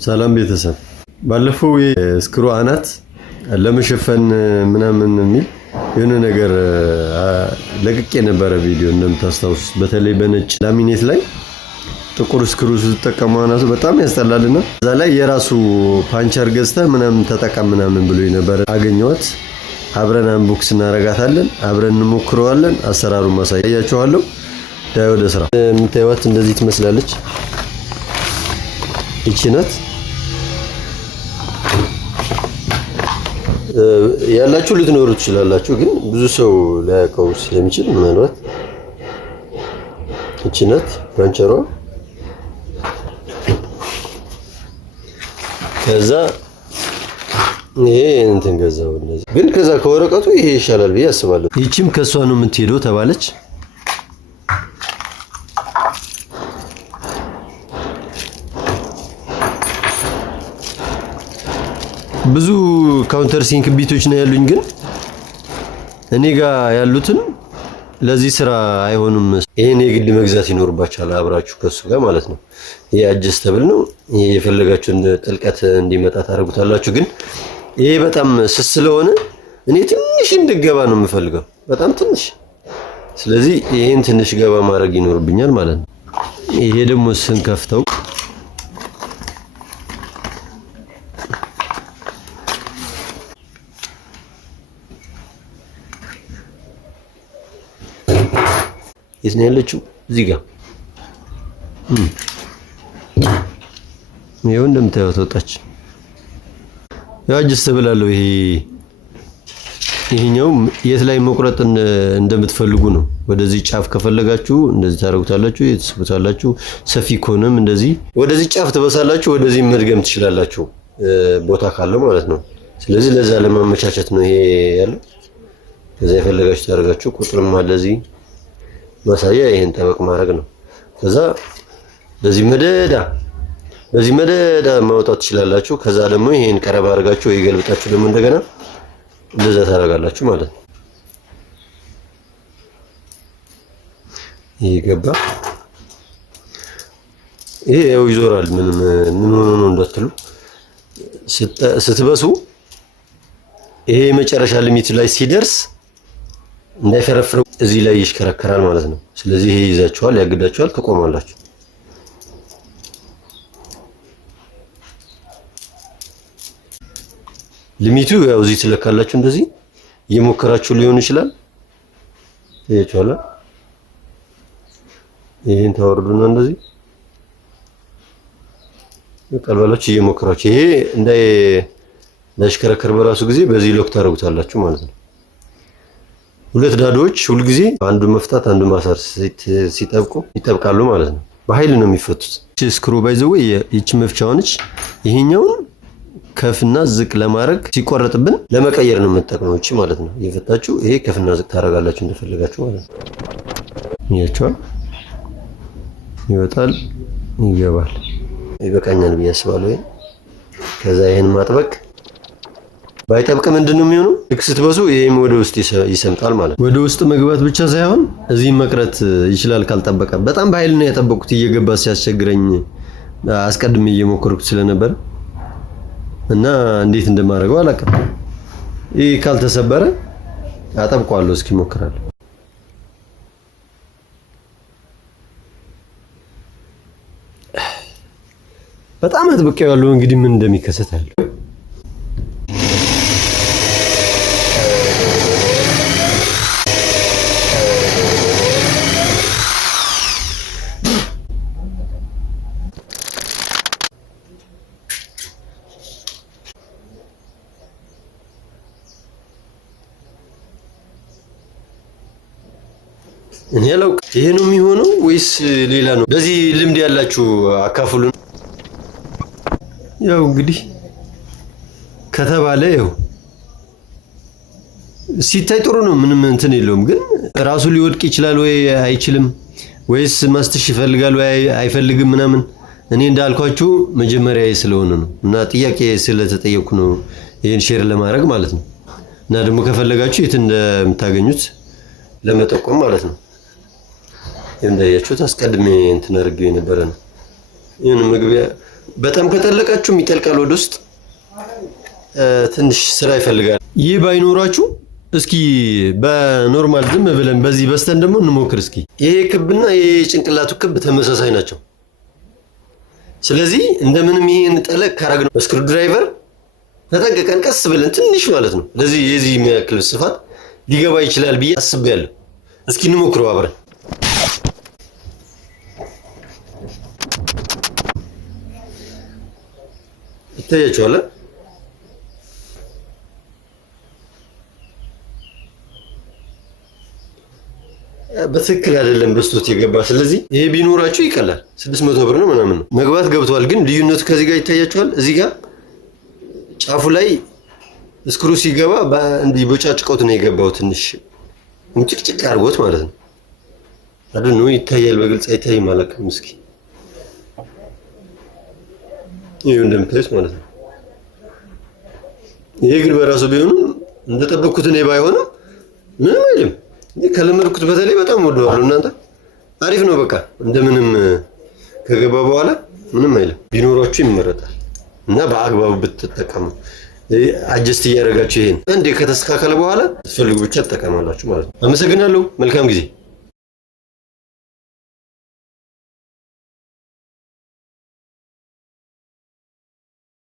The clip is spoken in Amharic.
ሰላም ቤተሰብ ባለፈው ስክሩ አናት ለመሸፈን ምናምን የሚል የሆነ ነገር ለቅቄ ነበር ቪዲዮ እንደምታስታውሱ በተለይ በነጭ ላሚኔት ላይ ጥቁር ስክሩ ተጠቀሙ አናቱ በጣም ያስጠላልና እዛ ላይ የራሱ ፓንቸር ገዝተ ምናምን ተጠቀም ምናምን ብሎ ነበር አገኘዋት አብረን አንቦክስ እናረጋታለን አብረን እንሞክረዋለን አሰራሩን ማሳያያችኋለሁ ዳይ ወደ ስራ የምታዩት እንደዚህ ትመስላለች እቺ ናት ያላችሁ ልትኖሩ ትችላላችሁ ግን ብዙ ሰው ላያውቀው ስለሚችል ምናልባት እቺ ናት ፓንቸሯ ከዛ ይሄ እንትን ገዛው እንደዚህ ግን ከዛ ከወረቀቱ ይሄ ይሻላል ብዬ አስባለሁ ይቺም ከሷ ነው የምትሄደው ተባለች ብዙ ካውንተር ሲንክ ቢቶች ነው ያሉኝ ግን እኔ ጋር ያሉትን ለዚህ ስራ አይሆኑም ይሄን የግድ መግዛት ይኖርባችኋል አብራችሁ ከሱ ጋር ማለት ነው ይሄ አጀስተብል ነው ይሄ የፈለጋችሁን ጥልቀት እንዲመጣ ታረጉታላችሁ ግን ይሄ በጣም ስስ ስለሆነ እኔ ትንሽ እንድገባ ነው የምፈልገው በጣም ትንሽ ስለዚህ ይሄን ትንሽ ገባ ማድረግ ይኖርብኛል ማለት ነው ይሄ ደግሞ ስንከፍተው የስነ ያለችው እዚህ ጋር ይሄው እንደምታዩት ወጣች ያጅስ ተብላለው ይሄኛው የት ላይ መቁረጥ እንደምትፈልጉ ነው ወደዚህ ጫፍ ከፈለጋችሁ እንደዚህ ታረጉታላችሁ የትስቡታላችሁ ሰፊ ኮንም እንደዚህ ወደዚህ ጫፍ ተበሳላችሁ ወደዚህ መድገም ትችላላችሁ ቦታ ካለ ማለት ነው ስለዚህ ለዛ ለማመቻቸት ነው ይሄ ያለው ከዛ የፈለጋችሁ ታረጋችሁ ቁጥርም አለዚህ ማሳያ ይሄን ተበቅ ማድረግ ነው ከዛ በዚህ መደዳ ማውጣት ትችላላችሁ ከዛ ደግሞ ይሄን ቀረብ አድርጋችሁ ይገልብጣችሁ ደግሞ እንደገና እንደዛ ታረጋላችሁ ማለት ነው ይገባ ይሄው ይዞራል ምን ሆኖ ነው እንዳትሉ ስትበሱ ይሄ መጨረሻ ሊሚት ላይ ሲደርስ እንዳይፈረፍረው እዚህ ላይ ይሽከረከራል ማለት ነው ስለዚህ ይሄ ይዛችኋል ያግዳችኋል ተቆማላችሁ ሊሚቱ ያው እዚህ ትለካላችሁ እንደዚህ እየሞከራችሁ ሊሆን ይችላል ይሄቻለ ይሄን ታወርዱና እንደዚህ ይቀርባላችሁ እየሞከራችሁ ይሄ እንዳይሽከረከር በራሱ ጊዜ በዚህ ሎክ ታረጉታላችሁ ማለት ነው ሁለት ዳዶች ሁሉ ጊዜ አንዱ መፍታት አንዱ ማሰር ሲጠብቁ ይጠብቃሉ ማለት ነው በኃይል ነው የሚፈቱት ስክሩ ባይዘው ይቺ መፍቻውንች ይሄኛውን ከፍና ዝቅ ለማድረግ ሲቆረጥብን ለመቀየር ነው የምንጠቀመው እቺ ማለት ነው ይፈታችሁ ይሄ ከፍና ዝቅ ታረጋላችሁ እንደፈለጋችሁ ማለት ነው ይያቻው ይወጣል ይገባል ይበቃኛል ቢያስባለው ከዛ ይሄን ማጥበቅ ባይጠብቅ ምንድነው የሚሆነው ልክ ስትበሱ ይሄም ወደ ውስጥ ይሰምጣል ማለት ወደ ውስጥ መግባት ብቻ ሳይሆን እዚህ መቅረት ይችላል ካልጠበቀ በጣም በኃይል ነው ያጠበቁት እየገባ ሲያስቸግረኝ አስቀድሜ እየሞከርኩት ስለነበር እና እንዴት እንደማደርገው አላውቅም ይሄ ካልተሰበረ አጠብቀዋለሁ እስኪ ሞክራለሁ በጣም አጥብቄው ያለው እንግዲህ ምን እንደሚከሰት አለ እኔ ያለው ይሄ ነው የሚሆነው ወይስ ሌላ ነው በዚህ ልምድ ያላችሁ አካፍሉን ያው እንግዲህ ከተባለ ያው ሲታይ ጥሩ ነው ምንም እንትን የለውም ግን ራሱ ሊወድቅ ይችላል ወይ አይችልም ወይስ ማስተሽ ይፈልጋል ወይ አይፈልግም ምናምን እኔ እንዳልኳችሁ መጀመሪያ ስለሆነ ነው እና ጥያቄ ስለተጠየቁ ነው ይሄን ሼር ለማድረግ ማለት ነው እና ደግሞ ከፈለጋችሁ የት እንደምታገኙት ለመጠቆም ማለት ነው እንደያችሁት አስቀድሜ እንትን አድርጌው የነበረ ነው ይሄን በጣም ከጠለቃችሁ ይጠልቃል ወደ ውስጥ ትንሽ ስራ ይፈልጋል። ይህ ባይኖራችሁ እስኪ በኖርማል ዝም ብለን በዚህ በስተን ደግሞ እንሞክር እስኪ። ይሄ ክብና ይሄ ጭንቅላቱ ክብ ተመሳሳይ ናቸው። ስለዚህ እንደምንም ይሄን ጠለቅ ካረግነው ስክሩ ድራይቨር ተጠንቀቀን ቀስ ብለን ትንሽ ማለት ነው ለዚህ የዚህ የሚያክል ስፋት ሊገባ ይችላል ብዬ አስቤያለሁ። እስኪ እንሞክረው አብረን። ይታያችኋል። በትክክል አይደለም በስቶት የገባ። ስለዚህ ይሄ ቢኖራችሁ ይቀላል። 600 ብር ነው ምናምን ነው መግባት ገብቷል። ግን ልዩነቱ ከዚህ ጋር ይታያችኋል። እዚህ ጋር ጫፉ ላይ ስክሩ ሲገባ እንዲህ በጫጭቆት ነው የገባው። ትንሽ እንጭቅጭቅ አድርጎት ማለት ነው አይደል ነው። ይታያል በግልጽ አይታይም አላውቅም። እስኪ ይሄው እንደምታዩት ማለት ነው። ይሄ ግን በራሱ ቢሆንም እንደጠበቅኩት እኔ ባይሆንም ምንም አይልም። ከለመድኩት በተለይ በጣም ወደዋለሁ። እናንተ አሪፍ ነው። በቃ እንደምንም ከገባ በኋላ ምንም አይልም። ቢኖራችሁ ይመረጣል እና በአግባቡ ብትጠቀሙ አጀስት እያደረጋችሁ ይሄን አንዴ ከተስተካከለ በኋላ ትፈልጉ ብቻ ተጠቀማላችሁ ማለት ነው። አመሰግናለሁ። መልካም ጊዜ